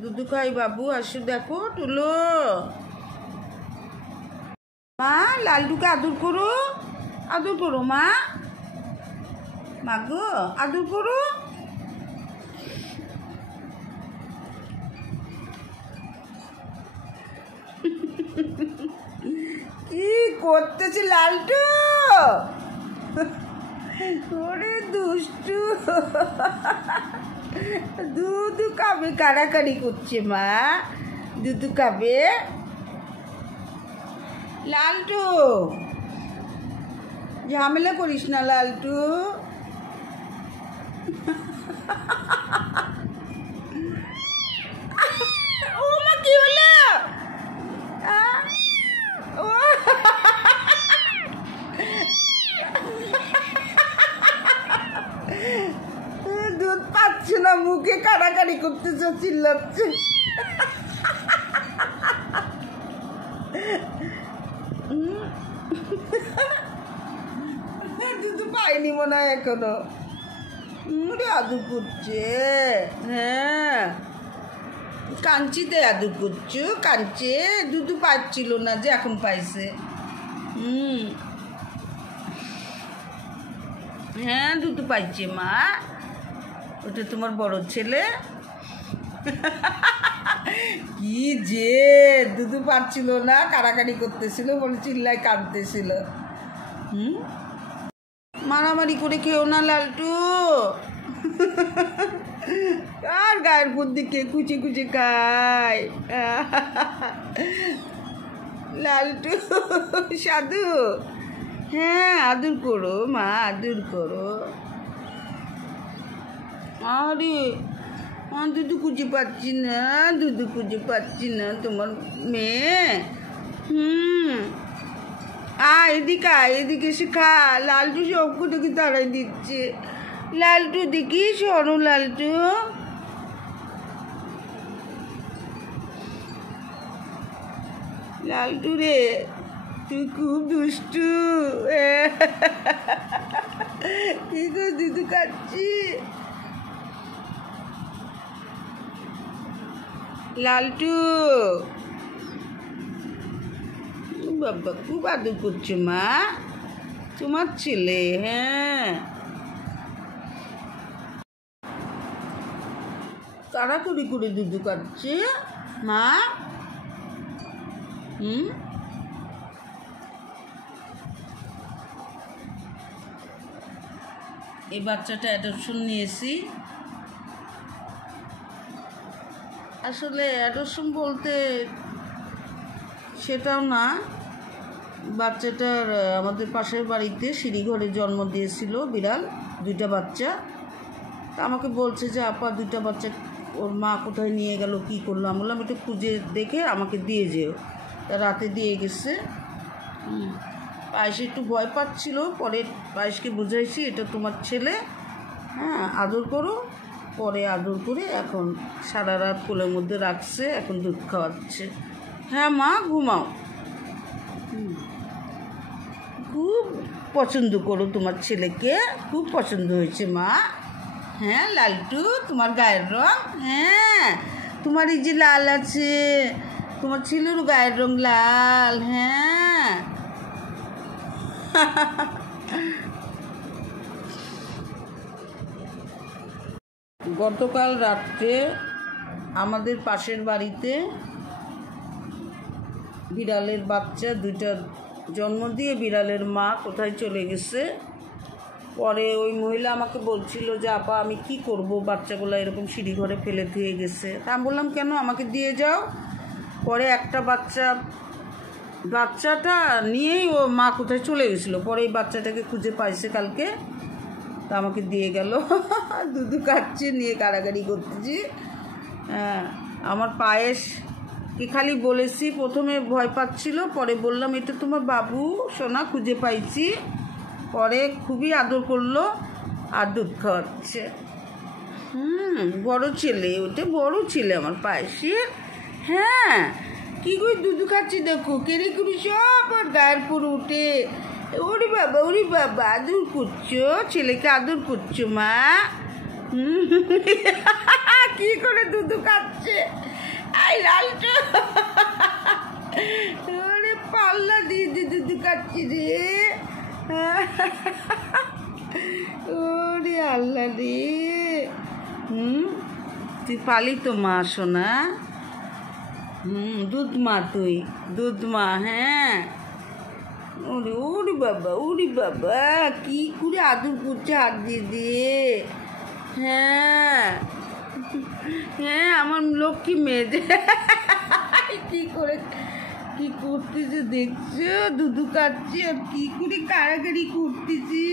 দুধু খাই বাবু, আসো দেখো তুলো। মা লালটুকে আদর করো মা, গো আদর করো। কি করতেছি লালটু? ওরে দুষ্টু, দুধু খাবে, কাড়াকাড়ি করছে মা, দুধু খাবে। লালটু ঝামেলা করিস না লালটু। ও মা কি হলো? দুধ পাচ্ছে না, মুখে কাড়াকাড়ি করতেছে, চিল্লাচ্ছে। দুধ পাইনি মনে হয় এখনো, আদর করছে। হ্যাঁ কাঞ্চিতে আদর করছো, কাঞ্চে দুধ পাচ্ছিল না যে এখন পাইছে। হ্যাঁ দুধ পাইছে মা, ওটা তোমার বড় ছেলে। কি যে দুধ পাচ্ছিল না, কাড়াকাড়ি করতেছিল, বলে চিল্লাই কাঁদতেছিল। মারামারি করে খেও না লালটু, আর গায়ের বুদ্ধি কে কুচি কুচি খায়। লালটু সাধু, হ্যাঁ আদর করো মা, আদর করো। আরে দুধু খুঁজে পাচ্ছি না তোমার মেয়ে। এদিকে এসে খা। লালটু সবকটাকে তাড়াই দিচ্ছে। লালটু দেখি সরো লালটু। লালটু রে তুই খুব দুষ্টু। কি গো দুধু খাচ্ছি। লালটু বাবা খুব আদর করছে মা, তোমার ছেলে। হ্যাঁ তাড়াতাড়ি করে দুধু খাচ্ছে মা। এই বাচ্চাটা অ্যাডপশন নিয়েছি। আসলে অ্যাডপশন বলতে সেটাও না, বাচ্চাটার আমাদের পাশের বাড়িতে সিঁড়িঘরে জন্ম দিয়েছিল বিড়াল, 2টা বাচ্চা। তা আমাকে বলছে যে আপা 2টা বাচ্চা ওর মা কোথায় নিয়ে গেল, কী করলাম? বললাম একটু খুঁজে দেখে আমাকে দিয়ে যেও। তা রাতে দিয়ে গেছে। পায়েস একটু ভয় পাচ্ছিল, পরে পায়েসকে বুঝাইছি এটা তোমার ছেলে, হ্যাঁ আদর করো। পরে আদর করে এখন সারা রাত কোলের মধ্যে রাখছে, এখন দুধ খাওয়াচ্ছে। হ্যাঁ মা ঘুমাও। খুব পছন্দ করো তোমার ছেলেকে, খুব পছন্দ হয়েছে মা। হ্যাঁ লালটু তোমার গায়ের রং, হ্যাঁ তোমার এই যে লাল আছে, তোমার ছেলেরও গায়ের রং লাল। হ্যাঁ গতকাল রাত্রে আমাদের পাশের বাড়িতে বিড়ালের বাচ্চা 2টা জন্ম দিয়ে বিড়ালের মা কোথায় চলে গেছে। পরে ওই মহিলা আমাকে বলছিল যে আপা আমি কি করব, বাচ্চাগুলো এরকম সিঁড়িঘরে ফেলে দিয়ে গেছে। তা আমি বললাম কেন, আমাকে দিয়ে যাও। পরে একটা বাচ্চাটা নিয়েই ও মা কোথায় চলে গেছিলো। পরে এই বাচ্চাটাকে খুঁজে পাইছে কালকে, তা আমাকে দিয়ে গেল। দুধু খাচ্ছে, নিয়ে কাড়াকাড়ি করতেছি। হ্যাঁ আমার পায়েস কি খালি বলেছি, প্রথমে ভয় পাচ্ছিল, পরে বললাম এটা তোমার বাবু সোনা, খুঁজে পাইছি। পরে খুবই আদর করলো আর দুধ খাওয়াচ্ছে। বড় ছেলে, ওটা বড় ছেলে আমার পায়েসের। হ্যাঁ কি করে দুধ খাচ্ছি দেখো, কেড়ে কুড়ি সব আর গায়ের পর উঠে। ওরে বাবা আদর করছো, ছেলেকে আদর করছো মা। কি করে দুধ খাচ্ছে। এই লালটু ওরে পাল্লা দিয়ে দুধ কাটছি রে ওরে আল্লাহ রে তুই পালি তো মা সোনা দুধ মা তুই দুধ মা হ্যাঁ ওরে ওরে বাবা কি করে আদর করছে হাত দিয়ে দিয়ে হ্যাঁ হ্যাঁ আমার লক্ষ্মী মেয়ে কি করে কি করতেছে দেখছো দুধু কাটছে আর কি করে কাড়াকাড়ি করতেছে